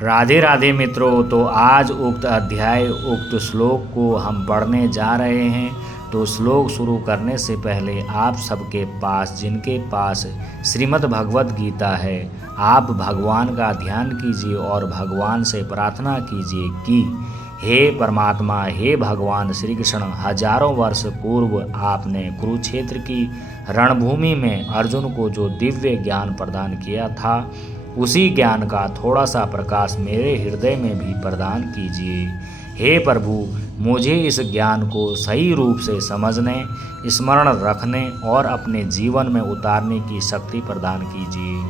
राधे राधे मित्रों। तो आज उक्त अध्याय उक्त श्लोक को हम पढ़ने जा रहे हैं। तो श्लोक शुरू करने से पहले आप सबके पास, जिनके पास श्रीमद् भगवत गीता है, आप भगवान का ध्यान कीजिए और भगवान से प्रार्थना कीजिए कि हे परमात्मा, हे भगवान श्री कृष्ण, हजारों वर्ष पूर्व आपने कुरुक्षेत्र की रणभूमि में अर्जुन को जो दिव्य ज्ञान प्रदान किया था, उसी ज्ञान का थोड़ा सा प्रकाश मेरे हृदय में भी प्रदान कीजिए। हे प्रभु, मुझे इस ज्ञान को सही रूप से समझने, स्मरण रखने और अपने जीवन में उतारने की शक्ति प्रदान कीजिए।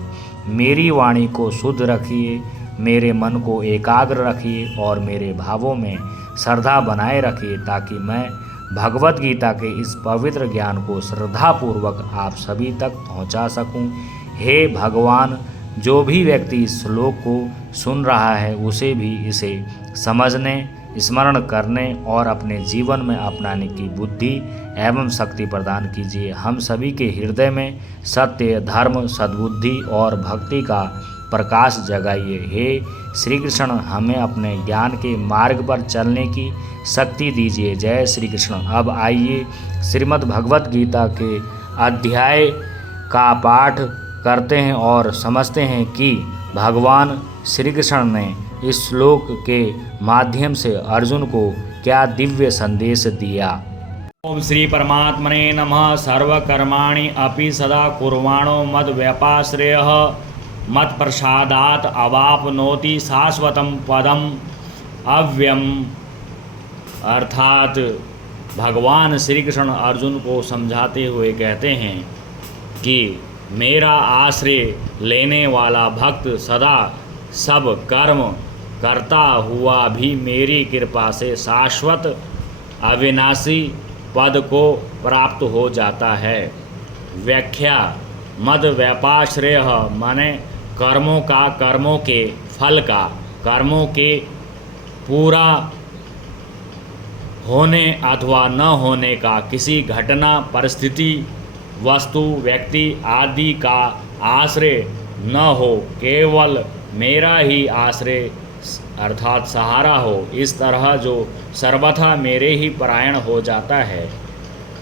मेरी वाणी को शुद्ध रखिए, मेरे मन को एकाग्र रखिए और मेरे भावों में श्रद्धा बनाए रखिए, ताकि मैं भगवत गीता के इस पवित्र ज्ञान को श्रद्धापूर्वक आप सभी तक पहुंचा सकूं। हे भगवान, जो भी व्यक्ति इस श्लोक को सुन रहा है, उसे भी इसे समझने, स्मरण करने और अपने जीवन में अपनाने की बुद्धि एवं शक्ति प्रदान कीजिए। हम सभी के हृदय में सत्य, धर्म, सद्बुद्धि और भक्ति का प्रकाश जगाइए। हे श्री कृष्ण, हमें अपने ज्ञान के मार्ग पर चलने की शक्ति दीजिए। जय श्री कृष्ण। अब आइए श्रीमद् भगवत गीता के अध्याय का पाठ करते हैं और समझते हैं कि भगवान श्री कृष्ण ने इस श्लोक के माध्यम से अर्जुन को क्या दिव्य संदेश दिया। ओम श्री परमात्मने नमः। सर्वकर्माणि अपि सदा कुर्वाणो मद व्यपाश्रयः मत प्रसादात अवाप्नोति शाश्वतं पदम अव्ययम। अर्थात भगवान श्री कृष्ण अर्जुन को समझाते हुए कहते हैं कि मेरा आश्रय लेने वाला भक्त सदा सब कर्म करता हुआ भी मेरी कृपा से शाश्वत अविनाशी पद को प्राप्त हो जाता है। व्याख्या: मद व्यापाश्रय माने कर्मों का, कर्मों के फल का, कर्मों के पूरा होने अथवा न होने का, किसी घटना, परिस्थिति, वस्तु, व्यक्ति आदि का आश्रय न हो, केवल मेरा ही आश्रय अर्थात सहारा हो। इस तरह जो सर्वथा मेरे ही परायण हो जाता है,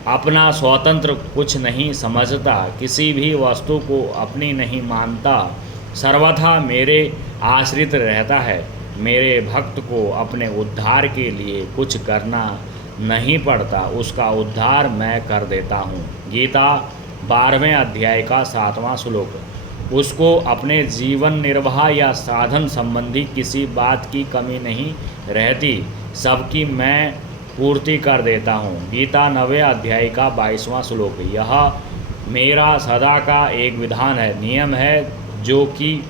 अपना स्वतंत्र कुछ नहीं समझता, किसी भी वस्तु को अपनी नहीं मानता, सर्वथा मेरे आश्रित रहता है, मेरे भक्त को अपने उद्धार के लिए कुछ करना नहीं पड़ता, उसका उद्धार मैं कर देता हूँ। गीता 12वें अध्याय का 7वां श्लोक। उसको अपने जीवन निर्वाह या साधन संबंधी किसी बात की कमी नहीं रहती, सबकी मैं पूर्ति कर देता हूँ। गीता 9वें अध्याय का 22वां श्लोक। यह मेरा सदा का एक विधान है, नियम है, जो कि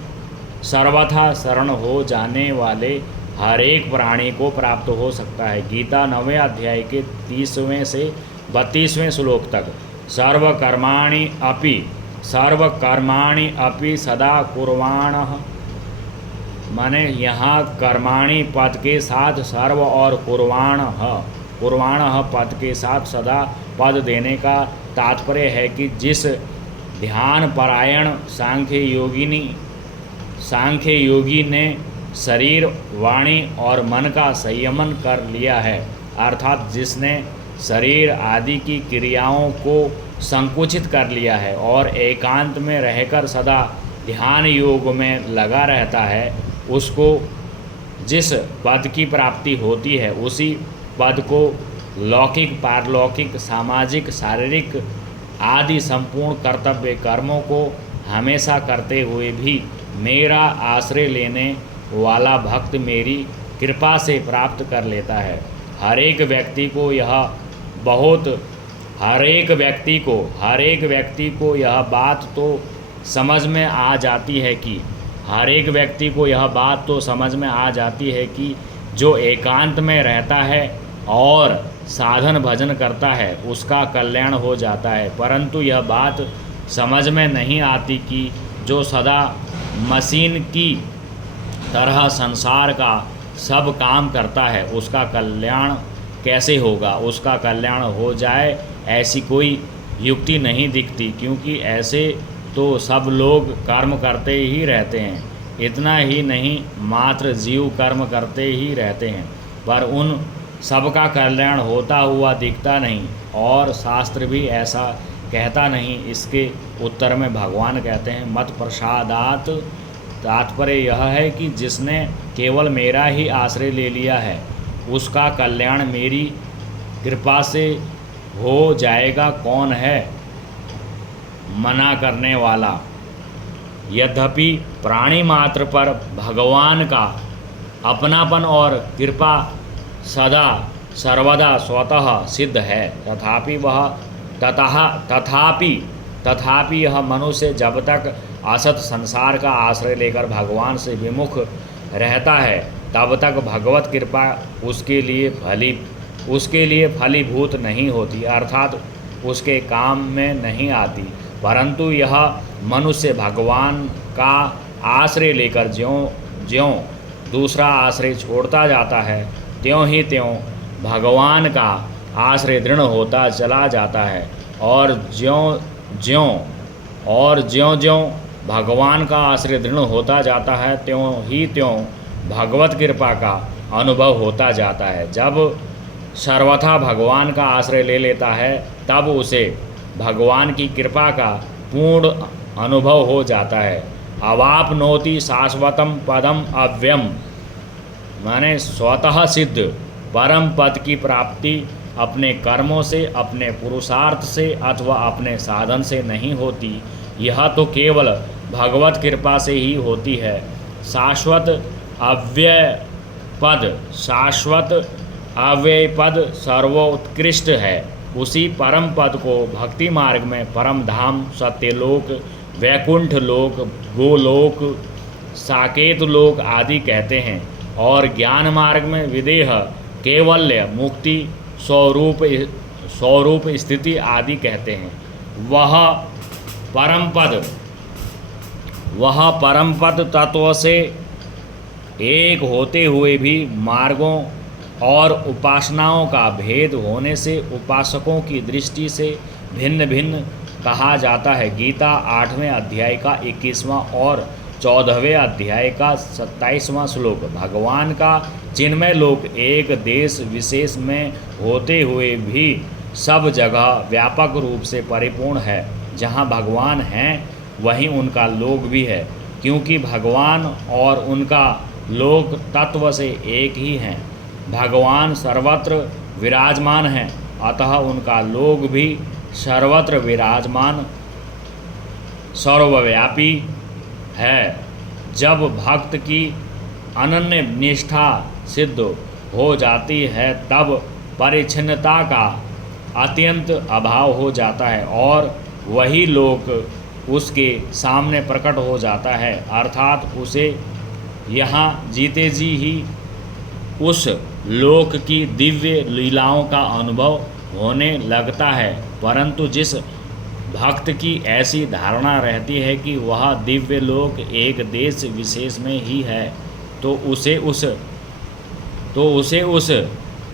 सर्वथा शरण हो जाने वाले हर एक प्राणी को प्राप्त हो सकता है। गीता 9वें अध्याय के 30वें से 32वें श्लोक तक। सर्वकर्माणि अपि सदा कुर्वाणः माने यहाँ कर्माणि पद के साथ सर्व और कुर्वाणः पद के साथ सदा पद देने का तात्पर्य है कि जिस ध्यान परायण सांख्य योगी ने शरीर, वाणी और मन का संयमन कर लिया है, अर्थात जिसने शरीर आदि की क्रियाओं को संकुचित कर लिया है और एकांत में रहकर सदा ध्यान योग में लगा रहता है, उसको जिस पद की प्राप्ति होती है, उसी पद को लौकिक, पारलौकिक, सामाजिक, शारीरिक आदि संपूर्ण कर्तव्य कर्मों को हमेशा करते हुए भी मेरा आश्रय लेने वाला भक्त मेरी कृपा से प्राप्त कर लेता है। हर एक व्यक्ति को यह बात तो समझ में आ जाती है कि जो एकांत में रहता है और साधन भजन करता है, उसका कल्याण हो जाता है, परंतु यह बात समझ में नहीं आती कि जो सदा मशीन की तरह संसार का सब काम करता है, उसका कल्याण कैसे होगा। उसका कल्याण हो जाए ऐसी कोई युक्ति नहीं दिखती, क्योंकि ऐसे तो सब लोग कर्म करते ही रहते हैं, इतना ही नहीं, मात्र जीव कर्म करते ही रहते हैं, पर उन सबका कल्याण होता हुआ दिखता नहीं, और शास्त्र भी ऐसा कहता नहीं। इसके उत्तर में भगवान कहते हैं, मत प्रसादात तात्पर्य यह है कि जिसने केवल मेरा ही आश्रय ले लिया है, उसका कल्याण मेरी कृपा से हो जाएगा। कौन है मना करने वाला? यद्यपि प्राणी मात्र पर भगवान का अपनापन और कृपा सदा सर्वदा स्वतः सिद्ध है, तथापि यह मनुष्य जब तक असत संसार का आश्रय लेकर भगवान से विमुख रहता है, तब तक भगवत कृपा उसके लिए फलीभूत नहीं होती, अर्थात उसके काम में नहीं आती। परंतु यह मनुष्य भगवान का आश्रय लेकर ज्यों दूसरा आश्रय छोड़ता जाता है, त्यों ही त्यों भगवान का आश्रय दृढ़ होता चला जाता है, और ज्यों भगवान का आश्रय दृढ़ होता जाता है, त्यों ही त्यों भगवत कृपा का अनुभव होता जाता है। जब सर्वथा भगवान का आश्रय ले लेता है, तब उसे भगवान की कृपा का पूर्ण अनुभव हो जाता है। अवाप्नोति शाश्वतम पदम अव्ययम, माने स्वतः सिद्ध परम पद की प्राप्ति अपने कर्मों से, अपने पुरुषार्थ से अथवा अपने साधन से नहीं होती, यह तो केवल भगवत कृपा से ही होती है। शाश्वत अव्यय पद सर्वोत्कृष्ट है। उसी परम पद को भक्ति मार्ग में परम धाम, सत्यलोक, वैकुंठ लोक, गोलोक, साकेत लोक आदि कहते हैं, और ज्ञान मार्ग में विदेह, कैवल्य, मुक्ति, स्वरूप स्थिति आदि कहते हैं। वह परम पद तत्व से एक होते हुए भी मार्गों और उपासनाओं का भेद होने से उपासकों की दृष्टि से भिन्न भिन्न कहा जाता है। गीता 8वें अध्याय का 21वां और 14वें अध्याय का 27वां श्लोक। भगवान का चिन्मय लोक एक देश विशेष में होते हुए भी सब जगह व्यापक रूप से परिपूर्ण है। जहाँ भगवान हैं वहीं उनका लोक भी है, क्योंकि भगवान और उनका लोक तत्व से एक ही हैं। भगवान सर्वत्र विराजमान हैं, अतः उनका लोक भी सर्वत्र विराजमान सर्वव्यापी है। जब भक्त की अनन्य निष्ठा सिद्ध हो जाती है, तब परिच्छिन्नता का अत्यंत अभाव हो जाता है और वही लोक उसके सामने प्रकट हो जाता है, अर्थात उसे यहाँ जीते जी ही उस लोक की दिव्य लीलाओं का अनुभव होने लगता है। परंतु जिस भक्त की ऐसी धारणा रहती है कि वह दिव्य लोक एक देश विशेष में ही है, तो उसे उस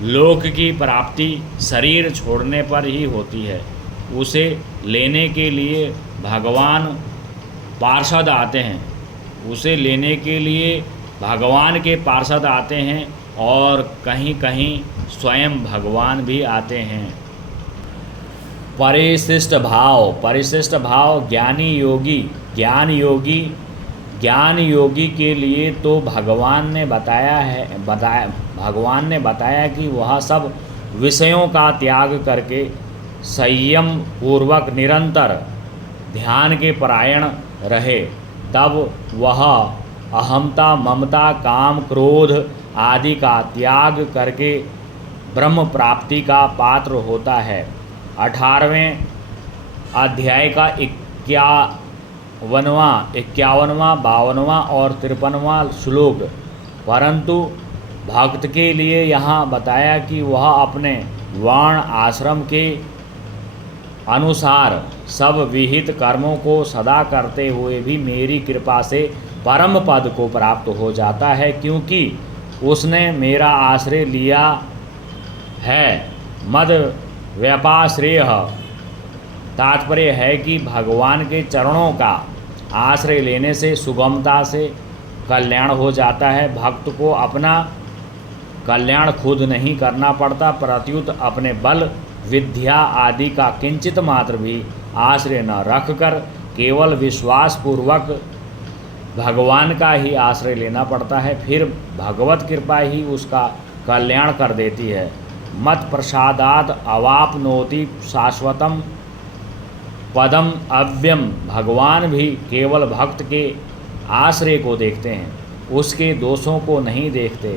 लोक की प्राप्ति शरीर छोड़ने पर ही होती है। उसे लेने के लिए भगवान पार्षद आते हैं, उसे लेने के लिए भगवान के पार्षद आते हैं, और कहीं कहीं स्वयं भगवान भी आते हैं। परिशिष्ट भाव ज्ञान योगी के लिए तो भगवान ने बताया कि वह सब विषयों का त्याग करके संयम पूर्वक निरंतर ध्यान के परायण रहे, तब वह अहमता, ममता, काम, क्रोध आदि का त्याग करके ब्रह्म प्राप्ति का पात्र होता है। 18वें अध्याय का 51वां, 52वां और 53वां श्लोक। परंतु भक्त के लिए यहाँ बताया कि वह अपने वर्ण आश्रम के अनुसार सब विहित कर्मों को सदा करते हुए भी मेरी कृपा से परम पद को प्राप्त हो जाता है, क्योंकि उसने मेरा आश्रय लिया है। मद व्यपाश्रेय तात्पर्य है कि भगवान के चरणों का आश्रय लेने से सुगमता से कल्याण हो जाता है। भक्त को अपना कल्याण खुद नहीं करना पड़ता, प्रत्युत अपने बल विद्या आदि का किंचित मात्र भी आश्रय न रखकर केवल विश्वास पूर्वक भगवान का ही आश्रय लेना पड़ता है। फिर भगवत कृपा ही उसका कल्याण कर देती है। मत प्रसादात अवाप्नोति शाश्वतम पदम अव्यम। भगवान भी केवल भक्त के आश्रय को देखते हैं, उसके दोषों को नहीं देखते।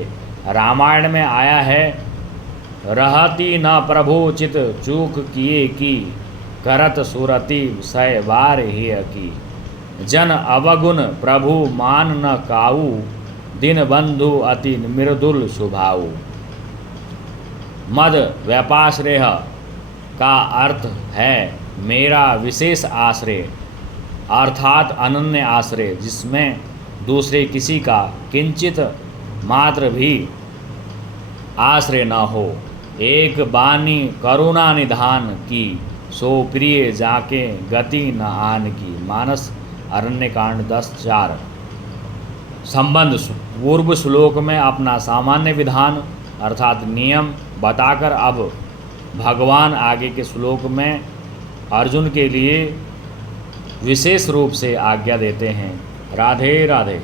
रामायण में आया है, रहती न प्रभु चित चूक किए की, करत सुरति सय बार ही की। जन अवगुण प्रभु मान न काऊ, दिन बंधु अति मृदुल स्वभाव। मद व्यपाश्रय का अर्थ है मेरा विशेष आश्रय, अर्थात अनन्य आश्रय, जिसमें दूसरे किसी का किंचित मात्र भी आश्रय न हो। एक बानी करुणा निधान की, सो प्रिय जाके गति न आन की। मानस अरण्यकांड 10:4। संबंध पूर्व श्लोक में अपना सामान्य विधान अर्थात नियम बताकर अब भगवान आगे के श्लोक में अर्जुन के लिए विशेष रूप से आज्ञा देते हैं। राधे राधे।